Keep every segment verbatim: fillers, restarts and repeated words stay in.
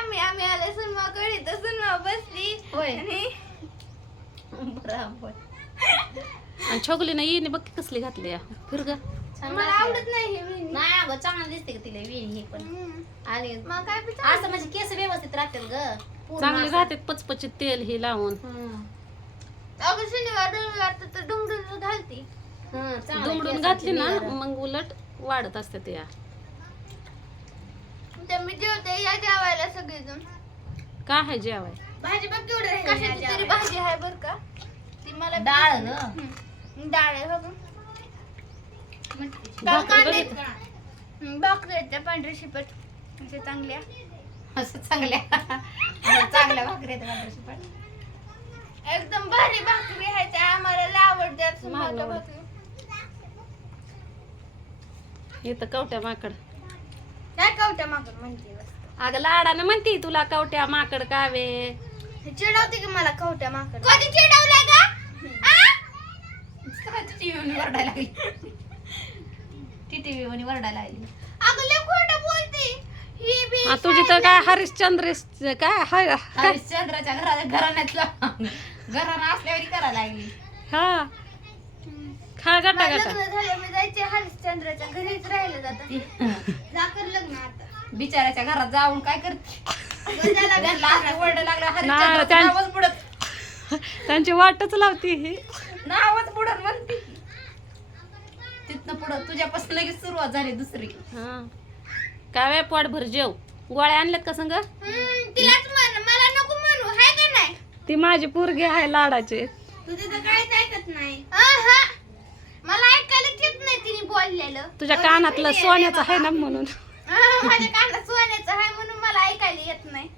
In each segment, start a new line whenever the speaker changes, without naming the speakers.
आम्ही आम्ही आले सुनमा कडे तर सुनमा बसली
होय.
आणि
बरोबर.
आणि छोकलीनं येईने बघ कसली घातली या फिर ग
छान
मला
वाटलं.
आवडत नाही हे वेणी.
नाही अगं चांगलं दिसते का तिला विण ही पण
हम्म.
आणि
मग काय बी
असं म्हणजे केस व्यवस्थित राहतात ग पूर्ण
चांगली
असं.
राहते पचपचित तेल हे लावून
हम्म.
अगं शनिवार रविवार तर तर डुंगडून घालती.
हं, चांगलं
दुमडून
केसांची
घातली ना
निगा.
मग उलट वाढत असते त्या
तर मी जेवते या जेवायला सगळेजण.
काय आहे जेवाय
भाजी बघ केवढी राहिली. कशाची तरी भाजी आहे बर का ती मला
डाळ ग
हम्म. डाळ आहे बघ.
भाकरी
कांदे
बघितलं?
हम्म, भाकरी आहेत त्या पांढऱ्या शिपट अशा चांगल्या.
असं चांगल्या असं चांगल्या भाकरी आहेत माझ्याशी पण.
एकदम भारी भाकरी आहे त्या आम्हाला लय आवडतात
मला
सुमाच्या
आवडत.
भाकरी.
इथं कवट्या माकड
काय कवट्या मागून म्हणते बस.
अगं लाडानं म्हणती तुला कवट्या माकड कावे
हे चिडवते की मला कवट्या माकड. कधी चिडवलंय का?
टीव्ही वरडायला लागली ती टीव्ही वरनी वरडायला लागली
अगं लय खोटं बोलते ही बी.
हा, तुझी तर काय हरिश्चंद्र काय हाय काय
हरिश्चंद्राच्या घरा घराण्यातलं घराणं असल्यावर करायला लागली
हा खा गटा
माझं
गटा
लग्न झालं मी जायचे हरिश्चंद्राच्या घरीच राहिलं जातं. जाकर लग्न आता.
बिचाऱ्याच्या घरात जाऊन काय करते
गंजाला
त्यांना असं वरड लागलं
नाही,
हरिश्चंद्राचं
त्यां-
नावच बुडत
त्यांची वाटच लावती ही
नावच बुडत म्हणते तिथनं पुढं तुझ्यापासून लगेच सुरुवात झाली दुसरी
हा काय पोटभर जेव गोळ्या आणल्यात का संग
हम्म, तिलाच म्हण मला नको म्हणू हाय का नाही.
ती माझी पोरगी आहे लाडाची
तू तिथं काहीच ऐकत नाही. आहा. मला ऐकायलाच येत नाही तिने बोललेलं.
तुझ्या कानातलं सोन्याचं आहे ना म्हणून
आहा, माझ्या कानात सोन्याचं आहे म्हणून मला ऐकायला येत नाही.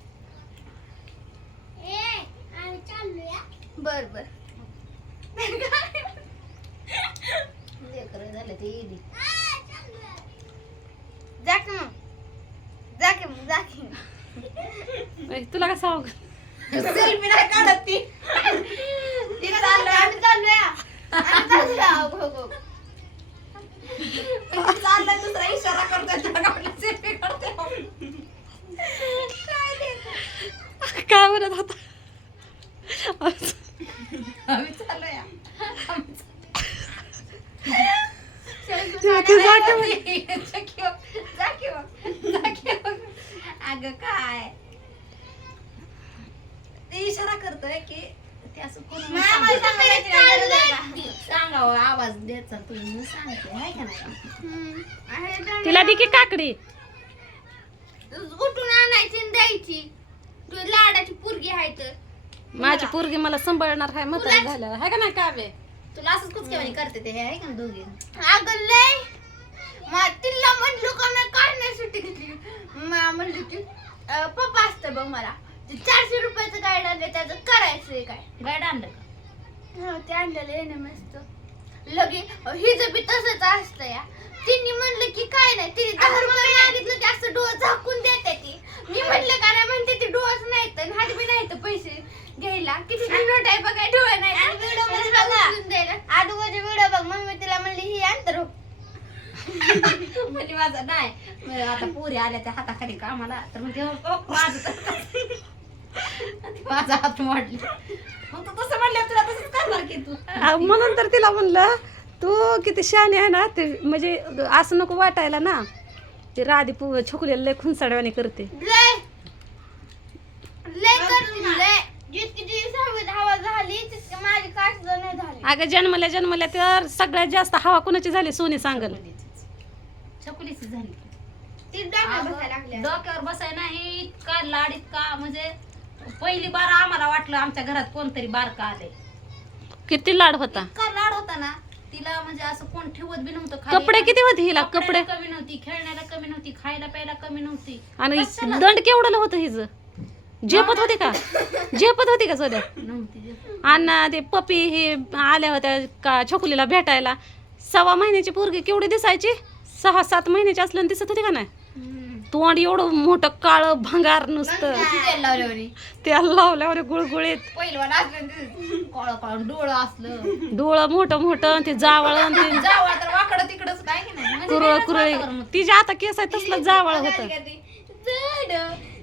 बर बर
लेकरं झालं ते येली
जा की मग जा की मग जा की.
ए, तुला का सांग
सेल्फी नाही काढत ती
तिला चाललोय आम्ही चाललोय आम्ही चाललोय. अगो, अगो.
चाललाय दुसरा इशारा करतोय तुला काढलं सेल्फी काढते
काय म्हणत होता
आम्ही चाललोय आम्ही
तू जा की म्हणे.
अगं काय ते इशारा करतोय की ते असं कोणी
मला मला सांगायची काय गरज आहे का?
सांगावं आवाज द्यायचा तुम्ही मी सांगते आहे का नाही
हम्म. आहे चाललोय.
तिला दे की काकडी
उठून आणायची आणि द्यायची. तू लाडाची पोरगी आहे तर
माझी पोरगी मला सांभाळणार आहे म्हातारी झाल्यावर आहे का नाही कावे
तुला असंच कुचकेवाणी करते ते हे आहे का ना दोघी
अगं लय मा- तिला म्हणलो का नाही काढण्यासाठी घेतली. मा- म्हणली ती अं, पप्पा असतं बघ मला ते चारशे रुपयाचं गाईड आणलं त्याचं करायचंय काय.
गाईड आणलं का
हं, ते आणलेलं आहे ना मस्त लगे हिचं बी तसंच असतं या. तिने म्हणलं की काय नाही तिने दहा रुपये मागितलं की असं डोळं झाकून देते ती. मी म्हटलं का नाही म्हणते ती डोळच नाही तर हात बी नाही तर पैसे घ्यायला किती नोट आहे बघा डोळे नाही आदूबाजू व्हिडिओ बघ मग मी तिला म्हणली ही अंतर
म्हणजे माझं नाही मग आता पुरी आल्या त्या हाताखाली कामाला तर मग तेव्हा ओ, माझं तर माझा हात मोडले मग तू तसं म्हणलं तुला तसंच करणार की तू
आ, म्हणून तर तिला म्हणलं तू किती शहाणी आहे ना ते म्हणजे असं नको वाटायला ना ते राधी पु छोकलेलं लय खुनसाडवाणी करते
लय लय करते लय जितकी ती सहावीत हवा झाली तितकी माझी कास्ट नाही झाली.
अगं जन्मल्या जन्मल्या तर सगळ्यात जास्त हवा कुणाची झाली सोनी सांगल
छकुलीची झाली
ती डोक्यात बसायला लागली.
डोक्यावर बसाय नाही इतका लाड इतका म्हणजे पहिली बार आम्हाला वाटलं आमच्या घरात कोणतरी बारका आले
किती लाड होता
इतका लाड होता ना तिला म्हणजे असं कोण ठेवत बी नव्हतं खाली.
कपडे किती होते हिला
कपड्याला
कपडे
कमी नव्हती खेळण्याला कमी नव्हती खायला प्यायला कमी नव्हती
आणि
कशाला?
दंड केवढं होतं हिज झेपत होती का झेपत होती का सोद्या
नव्हती
आणि ते पपी हे आल्या होत्या का छोकुलीला भेटायला सव्वा महिन्याची पोरगी केवढी दिसायची सहा सात महिन्याची असलं दिसत होती का नाही तोंड एवढं मोठं काळ भंगार नुसतं
तेल लावल्यावर
त्याला लावल्यावर गुळगुळीत
पहिलवान असलं काळ काळ डोळं असलं
डोळं मोठं मोठं ते जावळ ते
जावळ तर वाकडं तिकडच काय की नाही म्हणजे
कुरळ
वेगळंच
कुरळी
वातावरण होतं.
तिच्या आता केस आहे तसलं जावळ होतं
जड, ते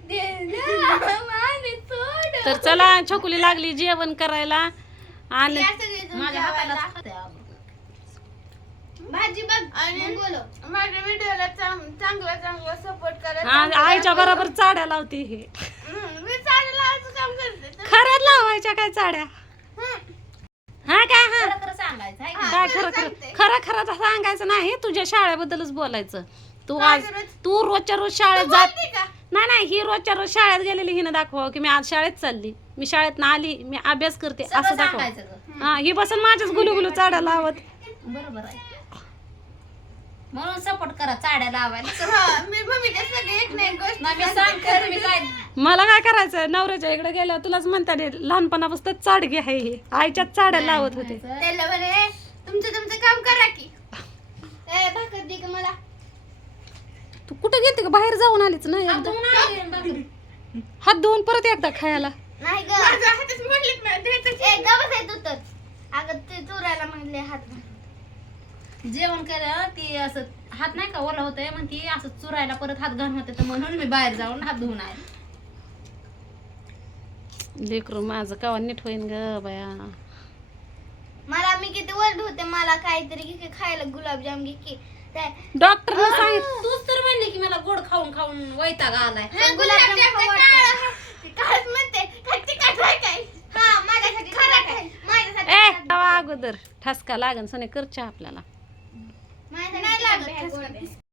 आणि थोडं.
तर चला छोकुली लागली जेवण करायला आणि
या सगळेजण
माझ्या हाताला
जेवायला.
खाते आवडतं.
भाजी बघ आणि माझ्या व्हिडिओला चांगला चांगला सपोर्ट करा.
आ- आईच्या बरोबर चाड्या लावते हे
हम्म, मी चालेल लावायचं काम करते तर.
खऱ्यात लावायच्या काय चाड्या
हम्म.
हा काय हा
खरं खरं सांगायचं आहे का?
काय
खरं
खरं खरं
सांगते.
खरं खरं तर सांगायचं नाही तुझ्या शाळेबद्दलच बोलायचं तू
काय
आज
रोज-
तू रोजच्या रोज शाळेत
तू
जात
बोलते का?
नाही नाही ही रोजच्या रोज शाळेत गेलेली हिनं दाखवा की मी आज शाळेत चालली मी शाळेत ना आली मी अभ्यास करते
सगळं
असं दाखव
सांगायचं गं.
हा ही बसून माझ्याच गुलुगुलू चाड्या लावत
बरोबर आहे म्हणून सपोर्ट करा चाड्या लावायला.
हा, मी भूमिका सगळे एक नाही गोष्ट
ना मी सांगते तुम्ही काय
मला काय करायचं नवऱ्याच्या इकडे गेल्यावर तुलाच म्हणताने लहानपणापासून चाडगी आहे ही आईच्याच चाड्या लावत होते
त्याला म्हणे तुमचं तुमचं काम करा की. ए भाकर दे का मला.
तू कुठे गेलती का बाहेर जाऊन आलीच ना एकदा
धुवून आली ना भाकरी.
हात धुवून परत एकदा खायला
नाही ग माझ्या हातच म्हणलेत ना देतच. ए गवस आहे तू तर. अगं ते चुरायला म्हणले हात.
जेवण केलं ती असं हात नाही का ओला होतंय मग ती असं चुरायला परत हात घाण होते तर म्हणून मी बाहेर जाऊन हात धुवून आले.
लेकरू माझं कवा नीट होईन ग बाया
मला मी किती वर्ड होते मला काहीतरी घे की खायला गुलाबजाम घे की. ते
डॉक्टरने सांगितलं
तूच तर म्हणली की मला गोड खाऊन खाऊन वैताग आलाय.
हा, गुलाबजाम खाऊ वाटतं. ते काळच म्हणते खट्टी काय काय. हा माझ्यासाठी खरा काय माझ्यासाठी
ए
खरा.
तवा अगोदर ठसका लागन सने कर चहा आपल्याला
माझ्यासाठी नाही लागत ठसका.